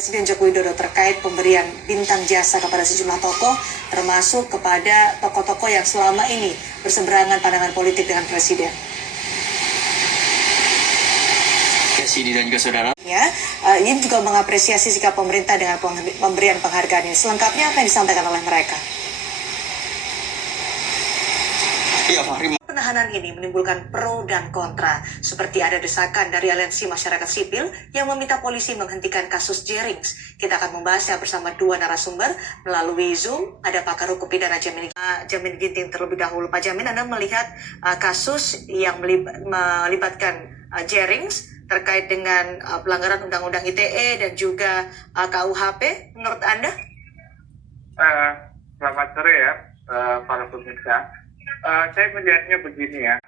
Presiden Joko Widodo terkait pemberian bintang jasa kepada sejumlah tokoh, termasuk kepada tokoh-tokoh yang selama ini berseberangan pandangan politik dengan Presiden. Ya, Sidi dan juga saudara. Ya, ini juga mengapresiasi sikap pemerintah dengan pemberian penghargaan ini. Selengkapnya apa yang disampaikan oleh mereka? Iya, Fahri. Penahanan ini menimbulkan pro dan kontra, seperti ada desakan dari aliansi masyarakat sipil yang meminta polisi menghentikan kasus Jerings. Kita akan membahasnya bersama dua narasumber melalui Zoom. Ada pakar hukum pidana Jamin Ginting terlebih dahulu. Pak Jamin, Anda melihat kasus yang melibatkan Jerings terkait dengan pelanggaran Undang-Undang ITE dan juga KUHP, menurut Anda? Selamat sore ya, para pemirsa. Saya melihatnya begini ya,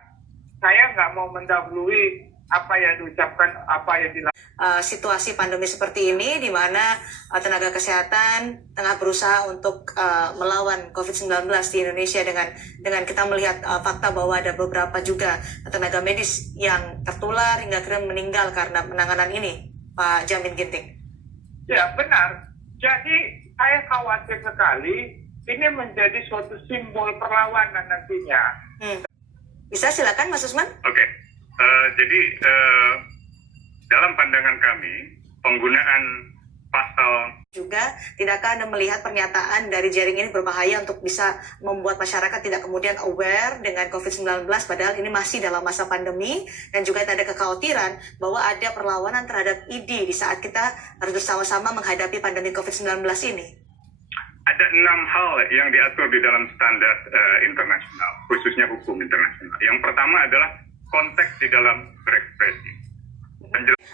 saya nggak mau mendahului apa yang diucapkan, apa yang dilakukan. Situasi pandemi seperti ini, di mana tenaga kesehatan tengah berusaha untuk melawan COVID-19 di Indonesia dengan kita melihat fakta bahwa ada beberapa juga tenaga medis yang tertular hingga akhirnya meninggal karena penanganan ini, Pak Jamin Ginting. Ya benar, jadi saya khawatir sekali ini menjadi suatu simbol perlawanan nantinya. Bisa silakan Mas Usman. Oke. Jadi dalam pandangan kami penggunaan pasal juga, tidakkah Anda melihat pernyataan dari Jering ini berbahaya untuk bisa membuat masyarakat tidak kemudian aware dengan COVID-19 padahal ini masih dalam masa pandemi, dan juga ada kekhawatiran bahwa ada perlawanan terhadap ID di saat kita harus bersama-sama menghadapi pandemi COVID-19 ini? Ada 6 hal yang diatur di dalam standar internasional, khususnya hukum internasional. Yang pertama adalah konteks di dalam berekspresi.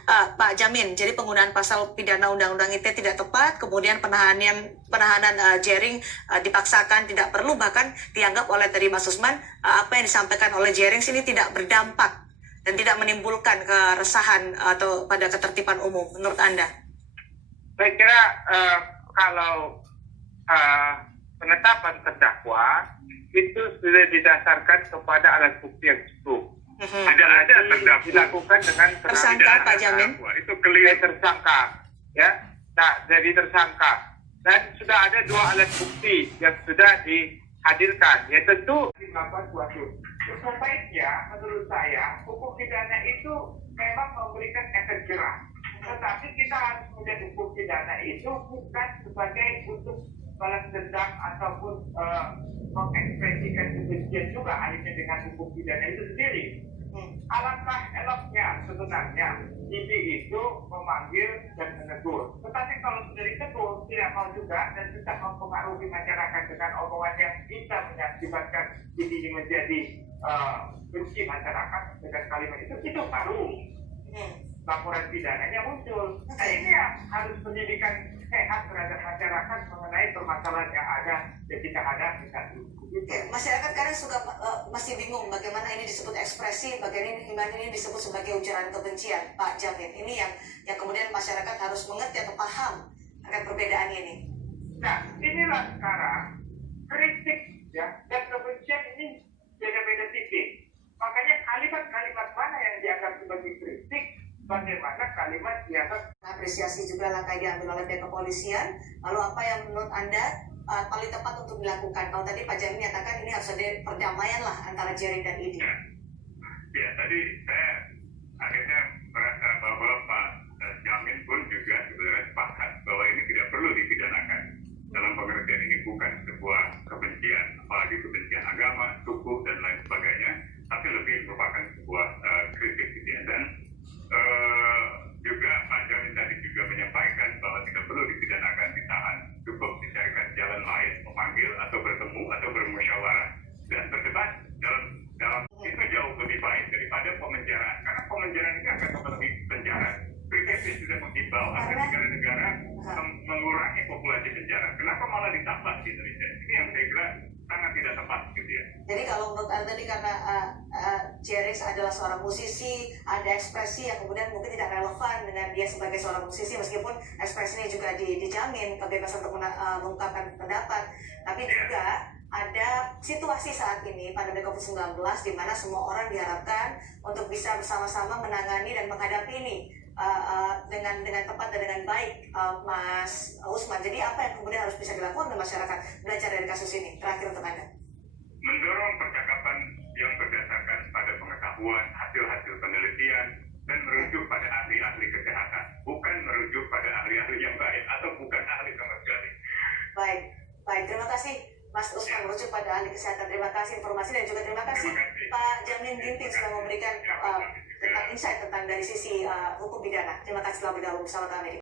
Pak Jamin, jadi penggunaan pasal pidana Undang-Undang ITE tidak tepat, kemudian penahanan Jering dipaksakan tidak perlu, bahkan dianggap oleh tadi Mas Usman apa yang disampaikan oleh Jering sini tidak berdampak dan tidak menimbulkan keresahan atau pada ketertiban umum. Menurut Anda? Saya kira kalau penetapan terdakwa itu sudah didasarkan kepada alat bukti yang cukup. Tidak ada terdakwa dilakukan dengan tersangka, Pak Jamin. Itu clear. Tersangka, ya. Nah, jadi tersangka. Dan sudah ada 2 alat bukti yang sudah dihadirkan. Ya tentu dilakukan suatu. Sebaiknya menurut saya hukum pidana itu memang memberikan efek jerah. Tetapi kita harus melihat hukum pidana itu bukan sebagai untuk balas dendam ataupun mengekspresikan kebencian juga akhirnya dengan hukum pidana itu sendiri. Alangkah eloknya sebenarnya ID itu memanggil dan menegur. Tetapi kalau sudah ditegur tidak mau juga dan sudah mempengaruhi masyarakat dengan omongan yang bisa mengakibatkan ini menjadi benci masyarakat dengan kalimat itu baru laporan pidananya muncul. Nah ini yang harus pendidikan sehat terhadap masyarakat mengenai permasalahan yang ada dan tidak ada misalnya. Masyarakat kadang suka masih bingung bagaimana ini disebut ekspresi, bagaimana ini disebut sebagai ujaran kebencian, Pak Jamin. Ini yang kemudian masyarakat harus mengerti atau paham akan perbedaan ini. Nah inilah sekarang kritik ya dan kebencian ini beda-beda titik. Makanya kalimat-kalimat mana yang dianggap sebagai kritik, bagaimana kalimat dianggap. Apresiasi juga langkah yang diambil oleh pihak kepolisian. Lalu apa yang menurut Anda paling tepat untuk dilakukan? Kalau tadi Pak Jamin nyatakan ini harus ada perdamaian lah antara Jering dan ID. Ya, tadi saya akhirnya merasa bahwa Pak Jamin pun juga sebenarnya sepakat bahwa ini tidak perlu dipidanakan. Dalam pengertian ini bukan sebuah kebencian, apalagi kebencian agama, suku, dan lain sebagainya, tapi lebih merupakan sebuah kritik gitu ya. Dan juga Pak Jamin tadi juga menyampaikan bahwa tidak perlu dipidanakan, ditahan, cukup dicarikan jalan lain, memanggil atau bertemu atau bermusyawarah dan berdebat dalam itu jauh lebih baik daripada pemenjaraan, karena pemenjaraan itu akan seperti penjara. PBB sudah mengimbau agar negara-negara mengurangi populasi penjara. Kenapa malah ditambah di Indonesia? Ini yang saya kira sangat tidak tepat gitu ya. Jadi kalau menurut Anda tadi karena Jerings adalah seorang musisi, ada ekspresi yang kemudian mungkin tidak relevan dengan dia sebagai seorang musisi, meskipun ekspresinya juga dijamin kebebasan untuk mengungkapkan pendapat, tapi juga ada situasi saat ini pandemi COVID-19 di mana semua orang diharapkan untuk bisa bersama-sama menangani dan menghadapi ini dengan tepat dan dengan baik, Mas Usman. Jadi apa yang kemudian harus bisa dilakukan oleh masyarakat belajar dari kasus ini? Terakhir untuk Anda. Mendorong percakapan yang berdasarkan pada pengetahuan, hasil-hasil penelitian, dan merujuk pada ahli-ahli kesehatan, bukan merujuk pada ahli-ahli yang baik atau bukan ahli sama sekali. Baik, terima kasih Mas Usman, merujuk pada ahli kesehatan. Terima kasih informasi dan juga terima kasih Pak Jamlin Ginting sudah memberikan tentang insight tentang dari sisi hukum pidana. Terima kasih telah bergabung bersama kami.